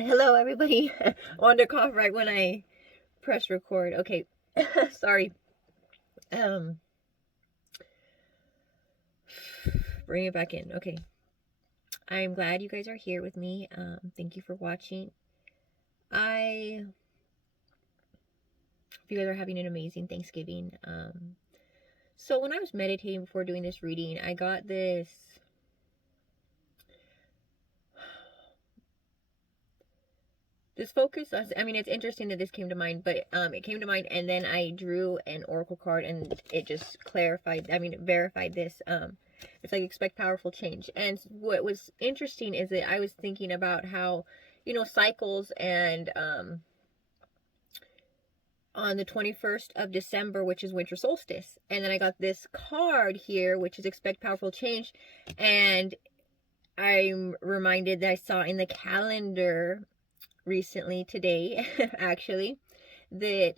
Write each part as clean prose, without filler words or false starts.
Hello, everybody. I wanted to cough right when I press record. Okay. Sorry. Um, bring it back in. Okay. I'm glad you guys are here with me. Thank you for watching. I hope you guys are having an amazing Thanksgiving. So when I was meditating before doing this reading, I got this focus. I mean, it's interesting that this came to mind, but it came to mind, and then I drew an oracle card, and it just verified this. It's like expect powerful change. And what was interesting is that I was thinking about how, cycles, and on the 21st of December, which is winter solstice, and then I got this card here, which is expect powerful change, and I'm reminded that I saw in the calendar recently, today actually, that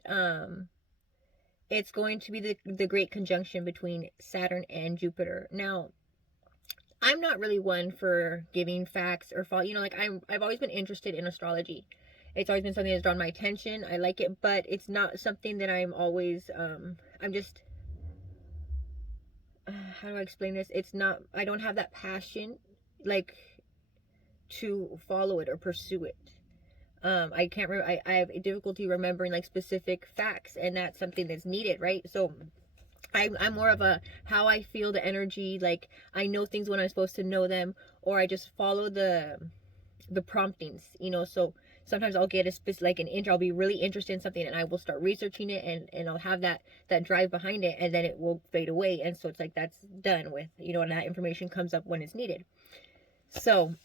it's going to be the great conjunction between Saturn and Jupiter. Now, I'm not really one for giving facts or fault. I've always been interested in astrology. It's always been something that's drawn my attention. I like it, but it's not something that I'm always I'm just how do I explain this? It's not, I don't have that passion like to follow it or pursue it. I can't remember. I have difficulty remembering like specific facts, and that's something that's needed, right? So I'm more of a how I feel the energy. Like, I know things when I'm supposed to know them, or I just follow the promptings. So sometimes I'll get I'll be really interested in something, and I will start researching it, and I'll have that drive behind it, and then it will fade away, and so it's like that's done with, and that information comes up when it's needed. So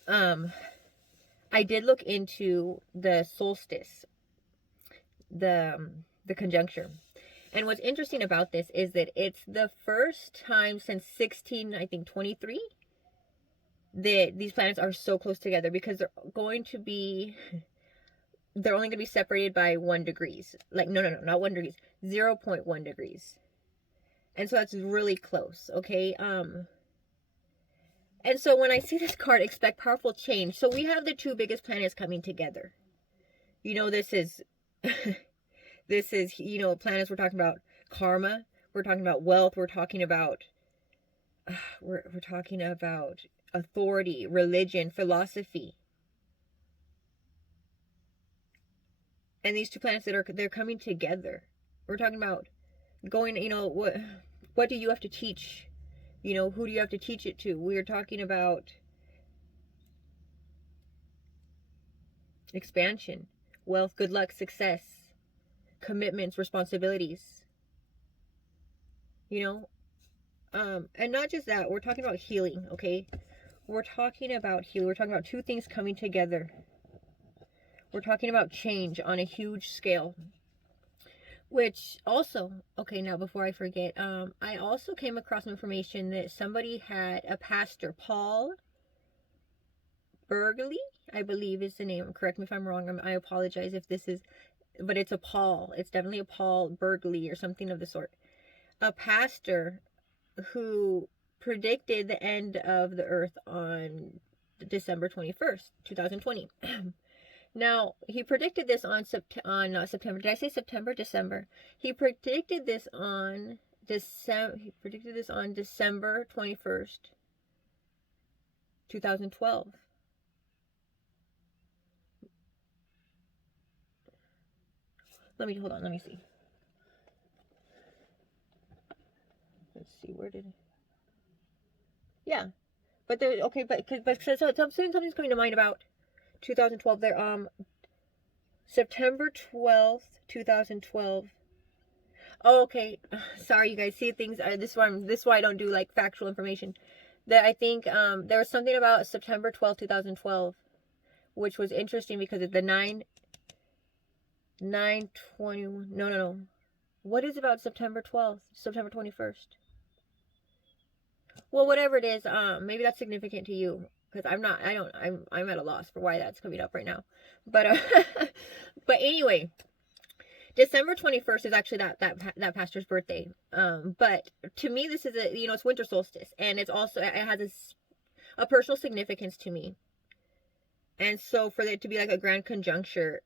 I did look into the solstice, the conjuncture. And what's interesting about this is that it's the first time since 23 that these planets are so close together, because they're only going to be separated by 1 degrees. Like, no, not 1 degrees, 0.1 degrees. And so that's really close, okay? And so when I see this card, expect powerful change. So we have the 2 biggest planets coming together. This is, planets, we're talking about karma. We're talking about wealth. We're talking about, we're talking about authority, religion, philosophy. And these 2 planets they're coming together. We're talking about going, what do you have to teach? Who do you have to teach it to? We're talking about expansion, wealth, good luck, success, commitments, responsibilities. And not just that, we're talking about healing, okay? We're talking about healing. We're talking about 2 things coming together. We're talking about change on a huge scale. Which also, okay, now before I forget, I also came across information that somebody had a pastor, Paul Burgley, I believe is the name. Correct me if I'm wrong. I apologize if this is, but it's a Paul. It's definitely a Paul Burgley or something of the sort. A pastor who predicted the end of the earth on December 21st, 2020. Now, he predicted this on September. Did I say September? December. He predicted this on December 21st, 2012. Hold on, let me see. Let's see, where did it? Yeah. But there, okay, but so something's coming to mind about 2012 there. September 12th, 2012. Oh, okay. Sorry, you guys. See things. This is why I don't do like factual information. That I think there was something about September 12th, 2012, which was interesting because of the 9/21. No. What is about September 12th? September 21st? Well, whatever it is, maybe that's significant to you, because I'm at a loss for why that's coming up right now. But but anyway, December 21st is actually that pastor's birthday. But to me, this is it's winter solstice, and it has a personal significance to me. And so for it to be like a grand conjuncture,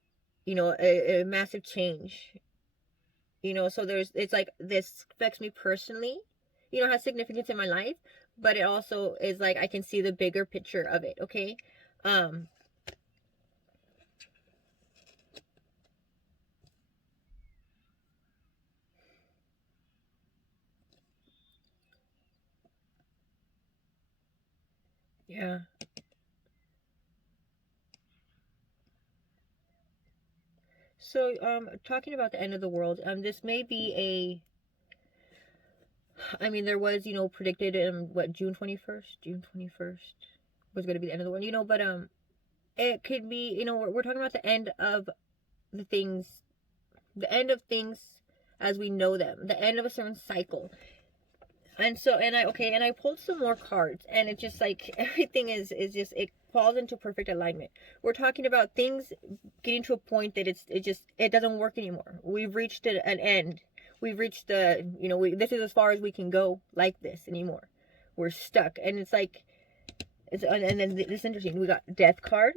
you know, a massive change, you know, so it's like, this affects me personally, you know, has significance in my life, but it also is like, I can see the bigger picture of it. Okay. um yeah. So talking about the end of the world, this may be I mean, there was, you know, predicted in what, June 21st was going to be the end of the world, you know, but it could be, you know, we're talking about the end of the things, the end of things as we know them, the end of a certain cycle. And so, and I pulled some more cards, and it's just like, everything is just, it falls into perfect alignment. We're talking about things getting to a point that it doesn't work anymore. We've reached an end. We've reached the, you know, this is as far as we can go like this anymore. We're stuck. And it's like, and then this is interesting. We got death card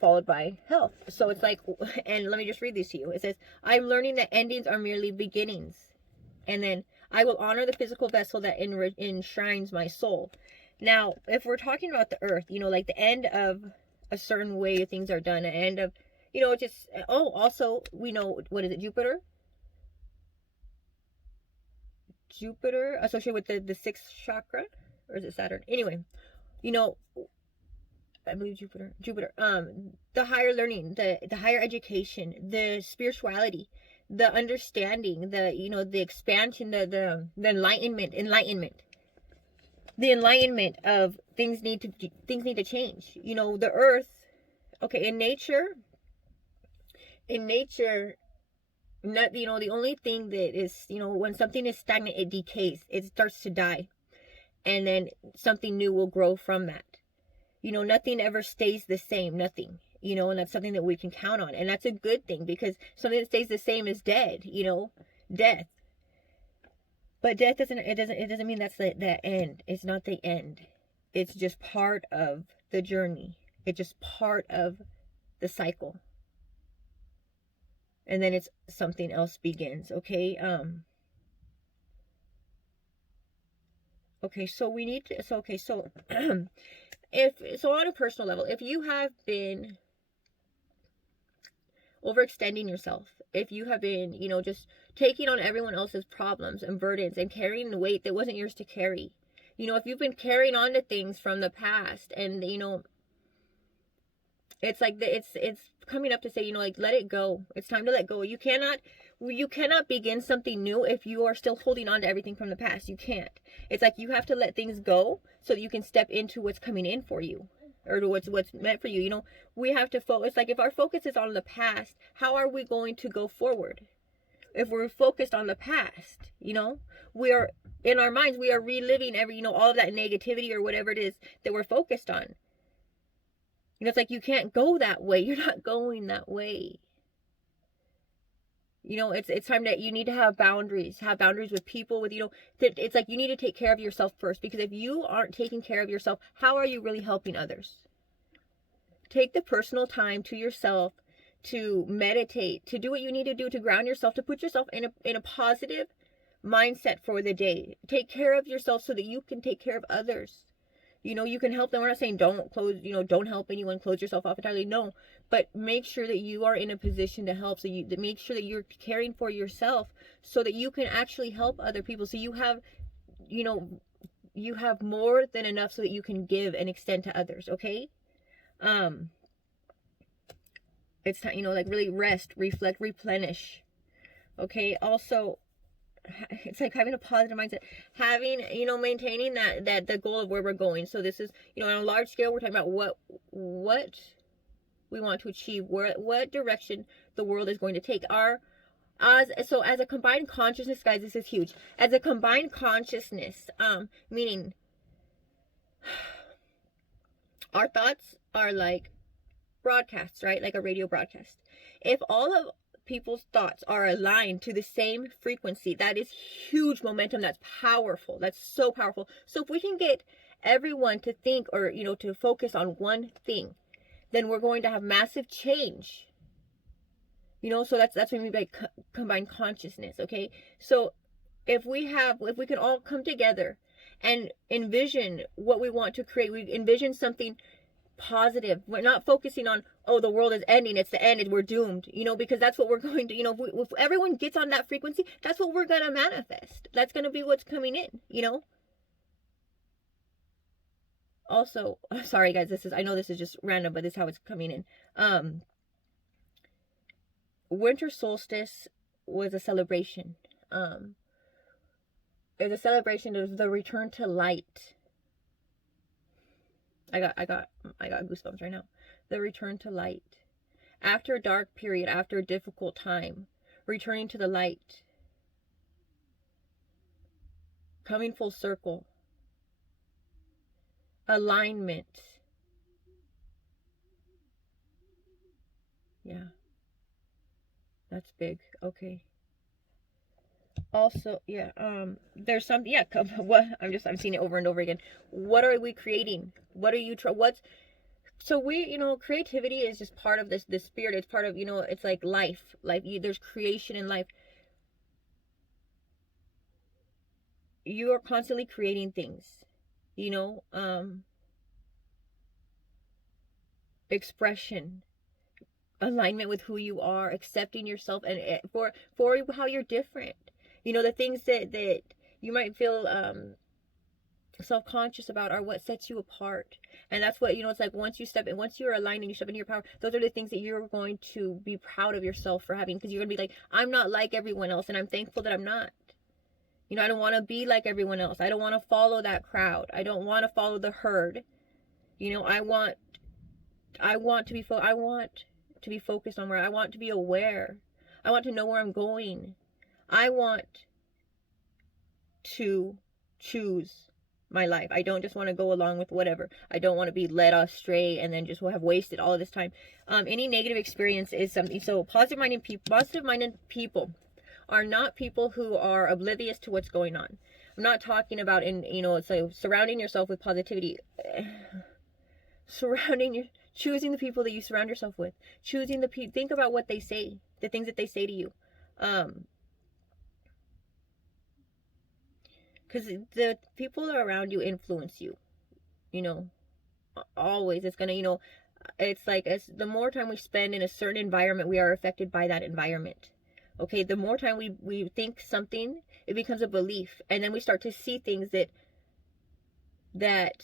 followed by health. So it's like, and let me just read these to you. It says, I'm learning that endings are merely beginnings. And then, I will honor the physical vessel that enshrines my soul. Now, if we're talking about the earth, you know, like the end of a certain way things are done, an end of, you know, just, oh, also, we know, what is it, Jupiter associated with the sixth chakra, or is it Saturn? Anyway, you know, I believe Jupiter. The higher learning, the higher education, the spirituality, the understanding, the, you know, the expansion, the enlightenment, the enlightenment of things need to change. You know, the earth. Okay, in nature, not, you know, the only thing that is, you know, when something is stagnant, it decays, it starts to die, and then something new will grow from that. You know, nothing ever stays the same, nothing, you know, and that's something that we can count on. And that's a good thing, because something that stays the same is dead, you know, death. But death doesn't mean that's the end. It's not the end. It's just part of the journey. It's just part of the cycle. And then it's something else begins, okay? Okay, so we need to, so okay, so so on a personal level, if you have been overextending yourself, if you have been, you know, just taking on everyone else's problems and burdens and carrying the weight that wasn't yours to carry, you know, if you've been carrying on to things from the past, and, you know, it's like it's coming up to say, you know, like, let it go. It's time to let go. You cannot begin something new if you are still holding on to everything from the past. You can't. It's like, you have to let things go so that you can step into what's coming in for you, or to what's meant for you. You know, we have to focus. Like, if our focus is on the past, how are we going to go forward? If we're focused on the past, you know, we are, in our minds, we are reliving you know, all of that negativity or whatever it is that we're focused on. You know, it's like, you can't go that way. You're not going that way. You know, it's time that you need to have boundaries with people, with, you know, it's like, you need to take care of yourself first, because if you aren't taking care of yourself, how are you really helping others? Take the personal time to yourself, to meditate, to do what you need to do to ground yourself, to put yourself in a positive mindset for the day. Take care of yourself so that you can take care of others. You know, you can help them. We're not saying don't help anyone, close yourself off entirely. No, but make sure that you are in a position to help. So make sure that you're caring for yourself so that you can actually help other people. So you have, you know, you have more than enough so that you can give and extend to others. Okay. It's time, you know, like, really rest, reflect, replenish. Okay. Also, it's like having a positive mindset, having, you know, maintaining that the goal of where we're going. So this is, you know, on a large scale, we're talking about what we want to achieve, what direction the world is going to take. As a combined consciousness, guys, this is huge. As a combined consciousness, meaning our thoughts are like broadcasts, right? Like a radio broadcast. If all of people's thoughts are aligned to the same frequency, that is huge momentum. That's powerful. That's so powerful. So if we can get everyone to think, or, you know, to focus on one thing, then we're going to have massive change. You know, so that's what we mean by combined consciousness, okay? So if we can all come together and envision what we want to create, we envision something positive. We're not focusing on, oh, the world is ending, it's the end, we're doomed, you know, because that's what we're going to, you know, if everyone gets on that frequency, that's what we're going to manifest. That's going to be what's coming in, you know. Also, sorry guys, I know this is just random, but this is how it's coming in. Winter solstice was a celebration. It was a celebration of the return to light. I got goosebumps right now. The return to light. After a dark period, after a difficult time, returning to the light. Coming full circle. Alignment. Yeah. That's big. Okay. Also, yeah, there's some, yeah, what, I'm seeing it over and over again. What are we creating? What are you, so we, you know, creativity is just part of this spirit. It's part of, you know, it's like life. There's creation in life. You are constantly creating things, you know, expression, alignment with who you are, accepting yourself, and for how you're different. You know, the things that you might feel self-conscious about are what sets you apart. And that's what, you know, it's like once you're aligned and you step into your power, those are the things that you're going to be proud of yourself for having, because you're going to be like, I'm not like everyone else, and I'm thankful that I'm not. You know, I don't want to be like everyone else. I don't want to follow that crowd. I don't want to follow the herd. You know, I want to be focused on where I want to be aware. I want to know where I'm going. I want to choose my life. I don't just want to go along with whatever. I don't want to be led astray and then just have wasted all of this time. Any negative experience is something. So positive-minded people are not people who are oblivious to what's going on. I'm not talking about it's like surrounding yourself with positivity. Choosing the people that you surround yourself with. Think about what they say, the things that they say to you. Because the people around you influence you, you know, always. It's going to, it's like the more time we spend in a certain environment, we are affected by that environment. Okay, the more time we think something, it becomes a belief. And then we start to see things that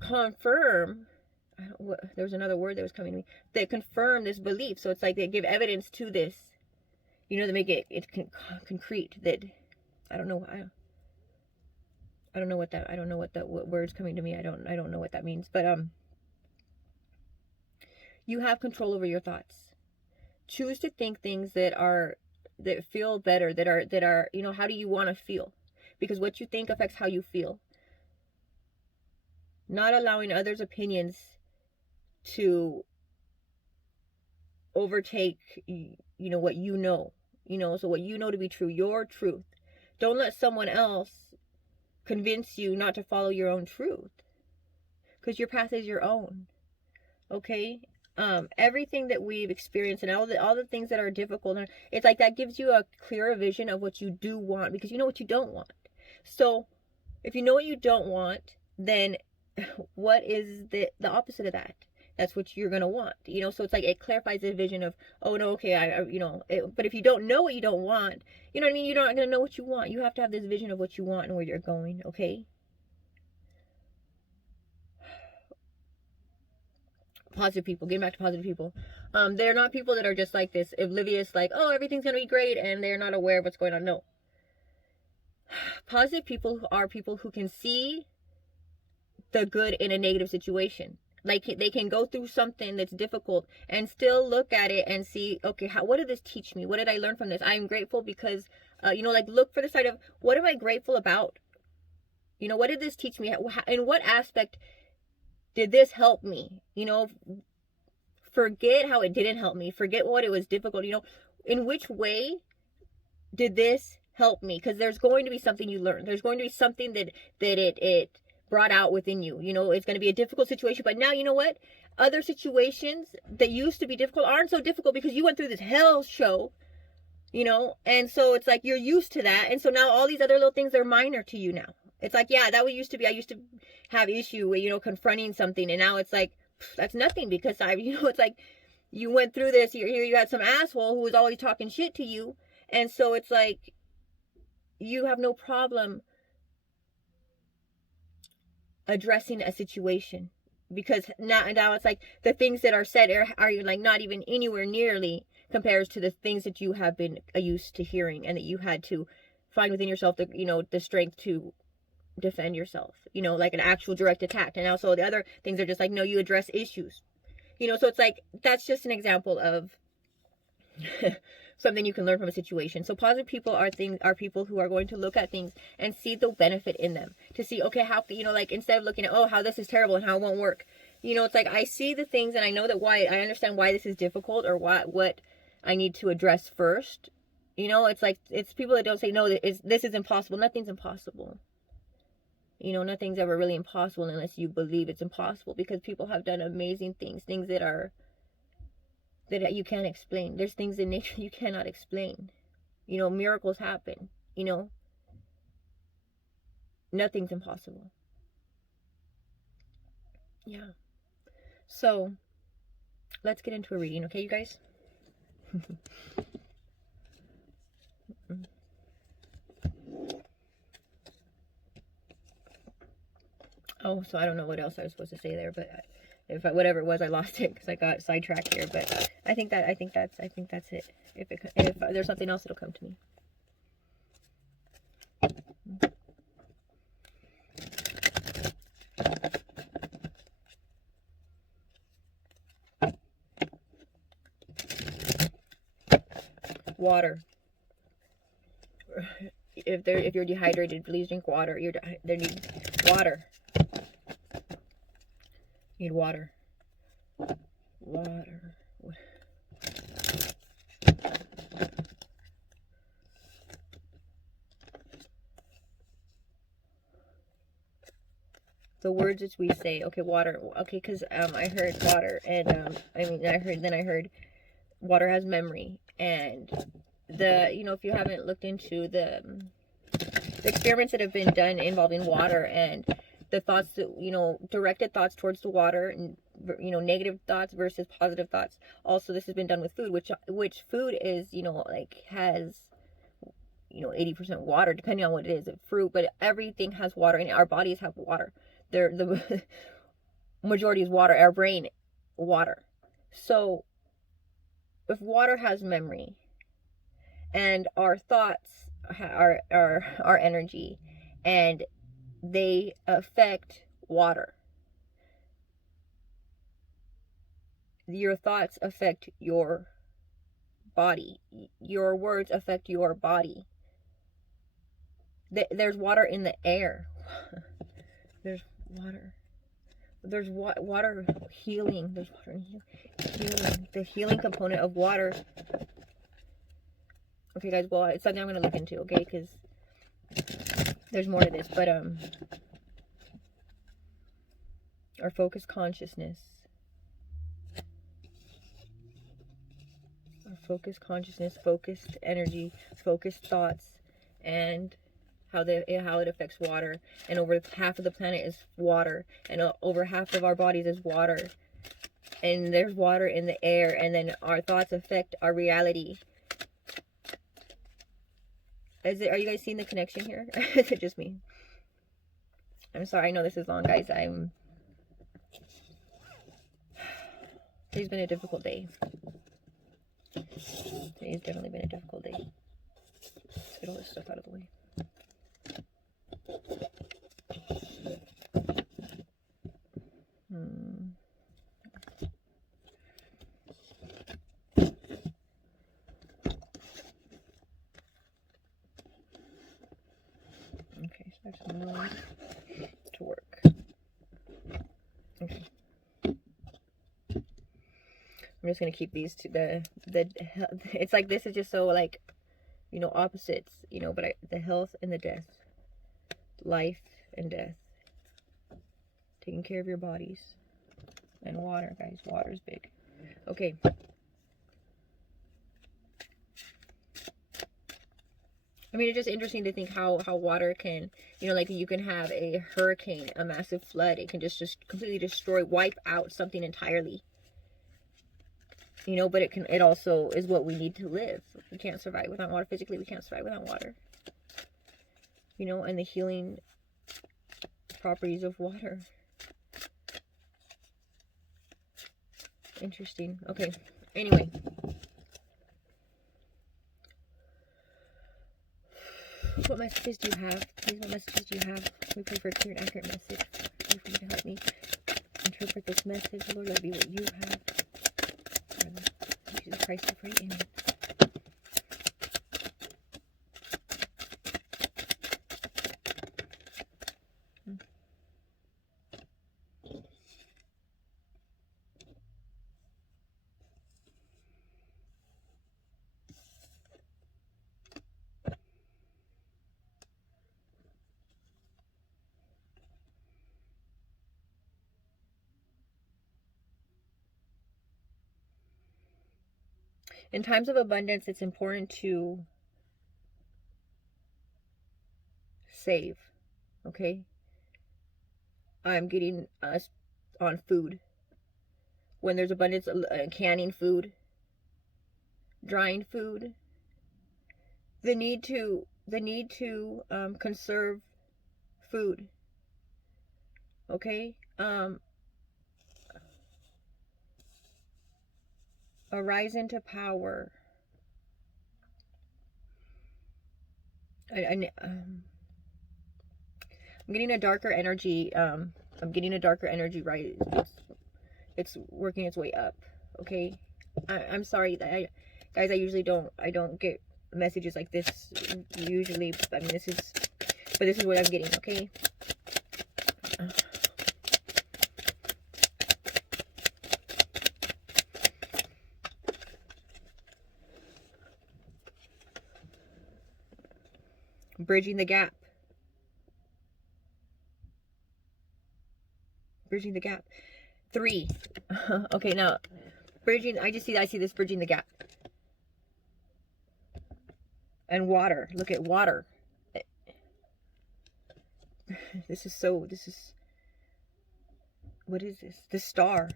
confirm, there was another word that was coming to me, that confirm this belief. So it's like they give evidence to this, they make it concrete. That I don't know what word's coming to me. I don't know what that means. But you have control over your thoughts. Choose to think things that feel better, that are how do you want to feel? Because what you think affects how you feel. Not allowing others' opinions to overtake what you know. So what you know to be true, your truth. Don't let someone else convince you not to follow your own truth, because your path is your own. Okay? Everything that we've experienced and all the things that are difficult, it's like that gives you a clearer vision of what you do want, because you know what you don't want. So if you know what you don't want, then what is the opposite of that? That's what you're going to want, so it's like it clarifies the vision of, oh no, okay, but if you don't know what you don't want, you know what I mean? You're not going to know what you want. You have to have this vision of what you want and where you're going. Okay. Positive people, getting back to positive people. They're not people that are just like this, oblivious, like, oh, everything's going to be great, and they're not aware of what's going on. No. Positive people are people who can see the good in a negative situation. Like they can go through something that's difficult and still look at it and see, okay, what did this teach me? What did I learn from this? I'm grateful because, look for the side of, what am I grateful about? What did this teach me? In what aspect did this help me? Forget how it didn't help me. Forget what it was difficult. In which way did this help me? Because there's going to be something you learn. There's going to be something that it brought out within you. You know, it's going to be a difficult situation, but now, you know what? Other situations that used to be difficult aren't so difficult because you went through this hell show, you know? And so it's like you're used to that. And so now all these other little things are minor to you now. It's like, yeah, that used to be, I used to have issue with, you know, confronting something. And now it's like, that's nothing because you know, it's like you went through this. Here you had some asshole who was always talking shit to you. And so it's like, you have no problem addressing a situation because now it's like the things that are said are like not even anywhere nearly compares to the things that you have been used to hearing and that you had to find within yourself the, you know, the strength to defend yourself, you know, like an actual direct attack. And also the other things are just like, no, you address issues, you know. So it's like, that's just an example of something you can learn from a situation. So positive people are people who are going to look at things and see the benefit in them, to see, okay, how, you know, like instead of looking at, oh, how this is terrible and how it won't work, you know, it's like I see the things and I know that I understand why this is difficult or what I need to address first. You know, it's like, it's people that don't say, no, this is impossible. Nothing's impossible. You know, nothing's ever really impossible unless you believe it's impossible, because people have done amazing things that you can't explain. There's things in nature you cannot explain. You know, miracles happen, you know. Nothing's impossible. Yeah. So, let's get into a reading, okay, you guys? Oh, so I don't know what else I was supposed to say there, but whatever it was, I lost it because I got sidetracked here. But I think that's it. If there's something else, it'll come to me. Water. If you're dehydrated, please drink water. There needs water. Need water. Water. The words that we say. Okay, water. Okay, because I heard water, and I heard water has memory, and you know, if you haven't looked into the experiments that have been done involving water and the thoughts that, you know, directed thoughts towards the water, and, you know, negative thoughts versus positive thoughts. Also, this has been done with food, which food is, you know, like has, you know, 80% water, depending on what it is, fruit, but everything has water, and our bodies have water. The majority is water. Our brain, water. So if water has memory, and our thoughts are energy, and they affect water. Your thoughts affect your body. Your words affect your body. There's water in the air. There's water. There's water healing. There's water in healing. The healing component of water. Okay, guys, well, it's something I'm going to look into, okay, because there's more to this, but, our focused consciousness, focused energy, focused thoughts, and how it affects water, and over half of the planet is water, and over half of our bodies is water, and there's water in the air, and then our thoughts affect our reality. Are you guys seeing the connection here? Is it just me? I'm sorry, I know this is long, guys. Today's been a difficult day. Today's definitely been a difficult day. Let's get all this stuff out of the way. Okay, so there's more to work. Okay. I'm just gonna keep these to the it's like, this is just so, like, you know, opposites, you know, but the health and the death, life and death, Taking care of your bodies. And water, guys. Water's big. Okay. I mean, it's just interesting to think how water can, you know, like you can have a hurricane, a massive flood. It can just completely destroy, wipe out something entirely. You know, but it also is what we need to live. We can't survive without water. Physically, we can't survive without water. You know, and the healing properties of water. Interesting. Okay. Anyway. What messages do you have? Please, what messages do you have? We pray for a clear and accurate message. Pray for you to help me interpret this message. Lord, let it be what you have. Jesus Christ, I pray. Amen. In times of abundance, it's important to save, okay? I'm getting us on food. When there's abundance, canning food, drying food, the need to conserve food, okay? A rise into power. I'm getting a darker energy. I'm getting a darker energy, right? It's working its way up. Okay. I'm sorry that guys, I usually don't get messages like this usually. I mean, this is what I'm getting. Okay. Bridging the gap. Bridging the gap. 3. Okay, now bridging. I see this bridging the gap. And water. Look at water. This is what is this? The star,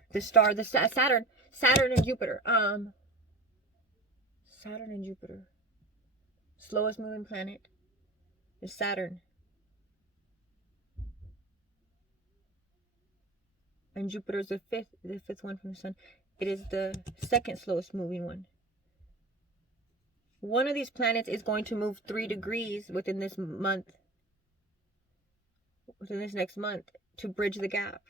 Saturn and Jupiter. Saturn and Jupiter. Slowest moving planet is Saturn. And Jupiter is the fifth one from the sun. It is the second slowest moving one. One of these planets is going to move 3 degrees within this month. Within this next month, to bridge the gap.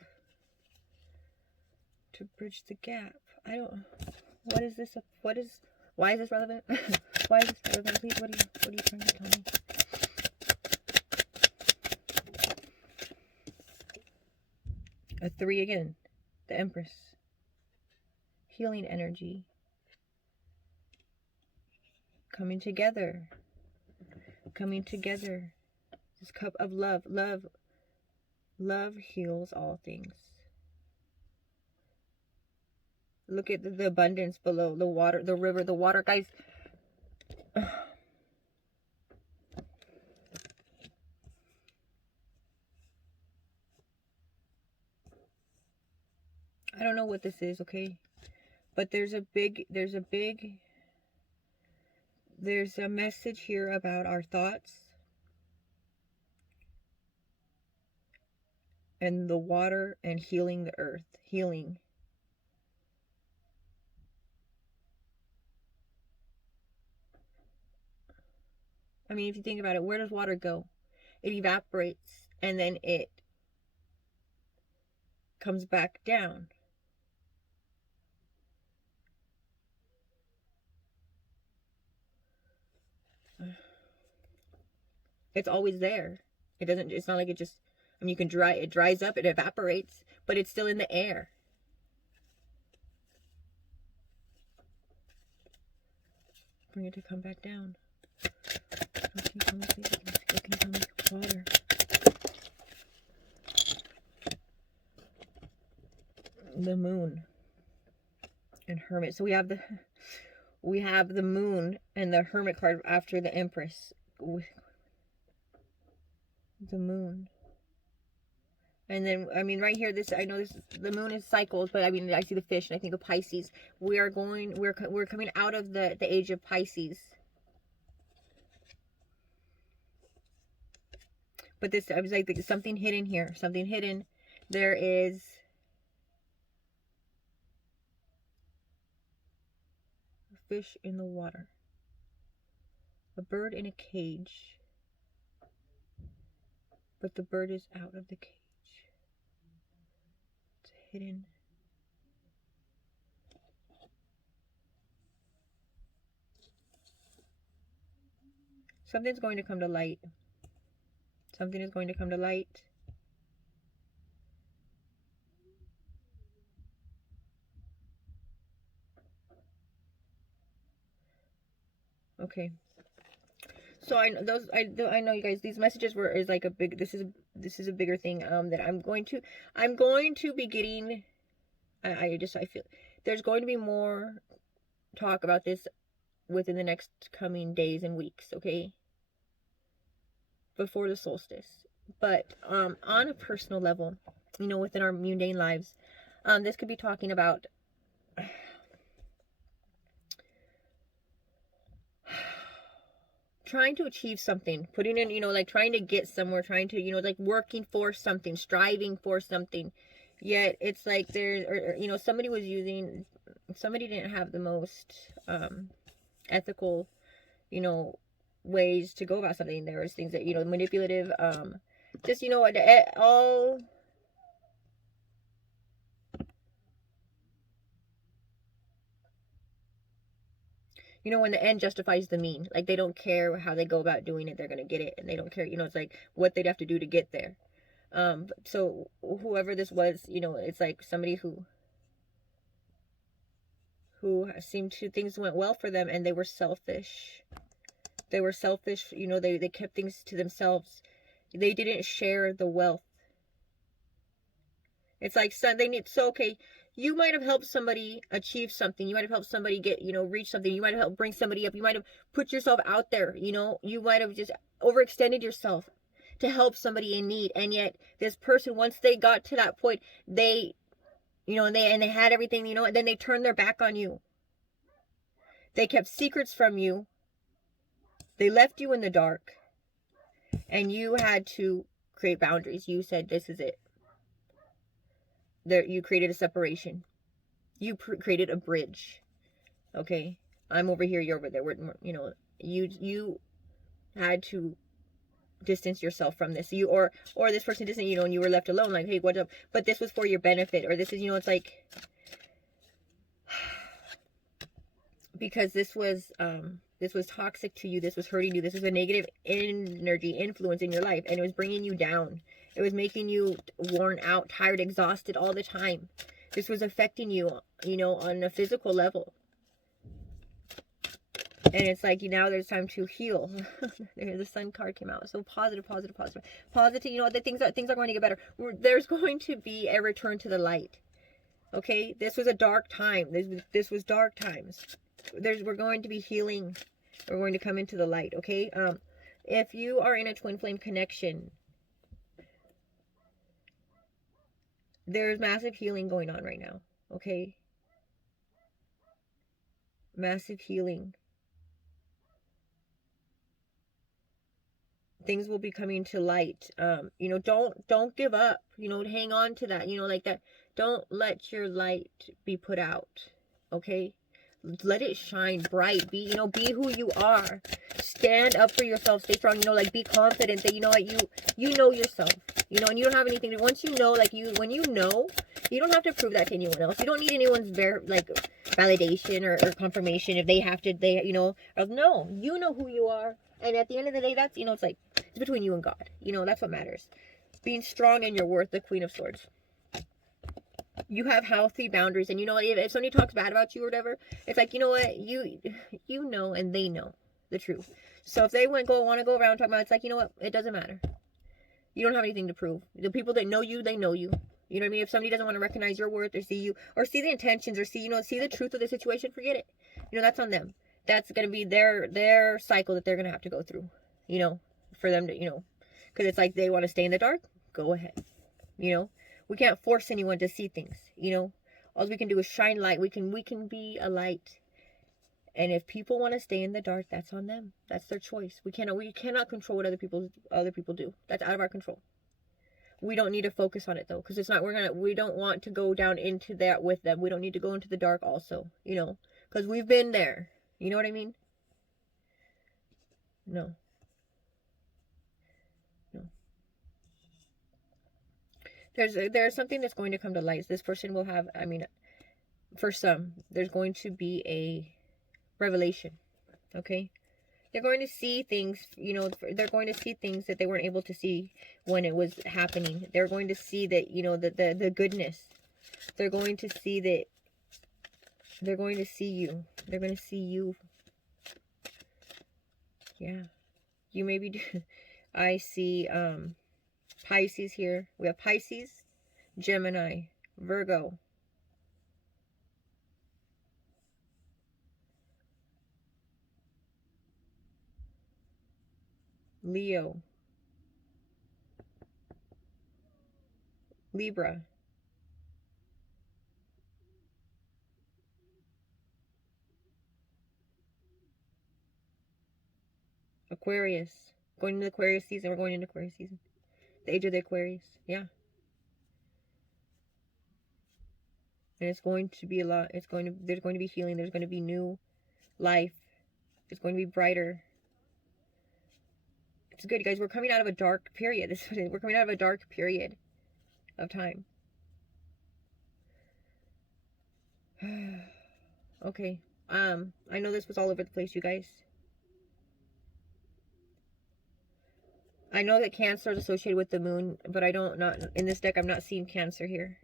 To bridge the gap. I don't. What is this? Why is this relevant? Why is this relevant? Please, what are you trying to tell me? A 3 again. The Empress. Healing energy. Coming together. Coming together. This cup of love. Love heals all things. Look at the abundance below. The water, the river, the water. Guys. I don't know what this is, okay? But there's a message here about our thoughts. And the water and healing the earth. Healing. I mean, if you think about it, where does water go? It evaporates and then it comes back down. It's always there. It's not like it just, I mean, it dries up, it evaporates, but it's still in the air. Bring it to come back down. What can you tell me, please? What can you tell me? Water. the Moon and Hermit. So we have the Moon and the Hermit card after the Empress. The Moon. And then, I mean, right here, I know the Moon is cycles, but I mean, I see the Fish and I think of Pisces. We're coming out of the age of Pisces. But this, I was like, there's something hidden here. Something hidden. There is a fish in the water. A bird in a cage. But the bird is out of the cage. It's hidden. Something's going to come to light. Something is going to come to light. Okay. So I know you guys, these messages is like a big, this is a bigger thing that I'm going to be getting. I feel there's going to be more talk about this within the next coming days and weeks, okay? Before the solstice. But on a personal level, you know, within our mundane lives, this could be talking about trying to achieve something, putting in, you know, like trying to get somewhere, trying to, you know, like working for something, striving for something. Yet it's like you know, somebody didn't have the most ethical, you know, ways to go about something. There was things that, you know, manipulative, just, you know, all you know, when the end justifies the mean, like they don't care how they go about doing it, they're gonna get it, and they don't care, you know, it's like what they'd have to do to get there. So whoever this was, you know, it's like somebody who seemed to, things went well for them and they were selfish. They were selfish, you know, they kept things to themselves. They didn't share the wealth. It's like, okay, you might have helped somebody achieve something. You might have helped somebody get, you know, reach something. You might have helped bring somebody up. You might have put yourself out there, you know. You might have just overextended yourself to help somebody in need. And yet this person, once they got to that point, they, you know, and they had everything, you know, and then they turned their back on you. They kept secrets from you. They left you in the dark. And you had to create boundaries. You said, this is it. There, you created a separation. You created a bridge. Okay, I'm over here, you're over there. We're, you know, you had to distance yourself from this. You or this person didn't, you know, and you were left alone. Like, hey, what's up? But this was for your benefit, or this is, you know, it's like, because this was toxic to you. This was hurting you. This was a negative energy influence in your life, and it was bringing you down. It was making you worn out, tired, exhausted all the time. This was affecting you, you know, on a physical level. And it's like, now there's time to heal. The Sun card came out. So positive. You know, things are going to get better. There's going to be a return to the light. Okay? This was a dark time. This was dark times. We're going to be healing. We're going to come into the light. Okay? If you are in a twin flame connection, there's massive healing going on right now, okay? Massive healing. Things will be coming to light. You know, don't give up. You know, hang on to that. You know, like that. Don't let your light be put out, okay? Let it shine bright. Be who you are. Stand up for yourself. Stay strong. You know, like, be confident that, you know what, you know yourself. You know, and you don't have anything to, once you know, like, when you know, you don't have to prove that to anyone else. You don't need anyone's validation or confirmation if you know, no, you know who you are. And at the end of the day, that's, you know, it's like, it's between you and God. You know, that's what matters. Being strong in your worth, the Queen of Swords. You have healthy boundaries, and you know, if somebody talks bad about you or whatever, it's like, you know what, you know, and they know the truth. So if they want to go around talking about, it's like, you know what, it doesn't matter. You don't have anything to prove. The people that know you, they know you. You know what I mean? If somebody doesn't want to recognize your worth or see you or see the intentions or see, you know, see the truth of the situation, forget it. You know, that's on them. That's going to be their cycle that they're going to have to go through, you know, for them to, you know, because it's like they want to stay in the dark. Go ahead. You know, we can't force anyone to see things, you know. All we can do is shine light. We can be a light. And if people want to stay in the dark, that's on them. That's their choice. We cannot control what other people do. That's out of our control. We don't need to focus on it though, because it's not, we don't want to go down into that with them. We don't need to go into the dark also, you know, because we've been there. You know what I mean? No. There's something that's going to come to light. This person will have, I mean, for some, there's going to be a revelation. Okay? They're going to see things, you know, they're going to see things that they weren't able to see when it was happening. They're going to see that, you know, the goodness. They're going to see that, they're going to see you. They're going to see you. Yeah. You maybe do. I see, Pisces here. We have Pisces, Gemini, Virgo, Leo, Libra, Aquarius. Going into the Aquarius season. We're going into Aquarius season. The age of the Aquarius. Yeah. And it's going to be a lot. There's going to be healing. There's going to be new life. It's going to be brighter. It's good, guys. We're coming out of a dark period. We're coming out of a dark period of time. Okay. I know this was all over the place, you guys. I know that Cancer is associated with the moon, but not in this deck. I'm not seeing Cancer here.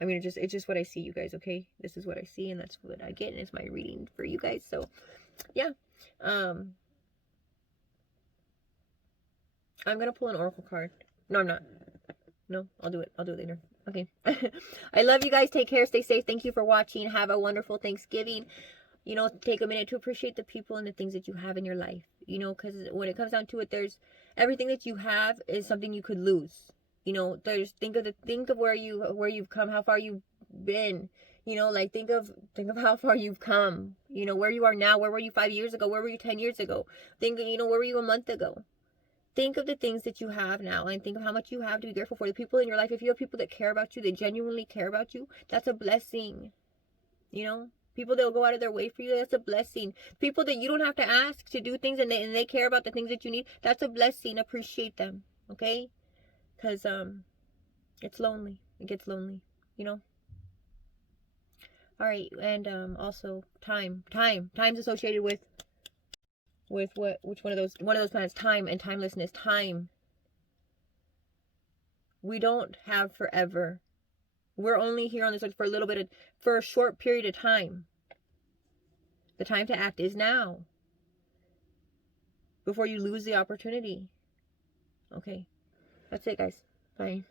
I mean, it's just what I see, you guys. Okay, this is what I see, and that's what I get, and it's my reading for you guys. So, yeah. I'm gonna pull an oracle card. No, I'm not. No, I'll do it. I'll do it later. Okay. I love you guys. Take care. Stay safe. Thank you for watching. Have a wonderful Thanksgiving. You know, take a minute to appreciate the people and the things that you have in your life. You know, because when it comes down to it, there's everything that you have is something you could lose. You know, there's think of where you've come, how far you've been. You know, like think of how far you've come. You know, where you are now. Where were you 5 years ago? Where were you 10 years ago? Think, you know, where were you a month ago? Think of the things that you have now and think of how much you have to be grateful for. The people in your life, if you have people that care about you, that genuinely care about you, that's a blessing. You know, people that will go out of their way for you, that's a blessing. People that you don't have to ask to do things and they care about the things that you need, that's a blessing. Appreciate them, okay? Because it's lonely. It gets lonely, you know? All right, and also time's associated with what, which one of those planets? Time and timelessness. Time. We don't have forever. We're only here on this earth for a little bit for a short period of time. The time to act is now, before you lose the opportunity. Okay, that's it, guys. Bye.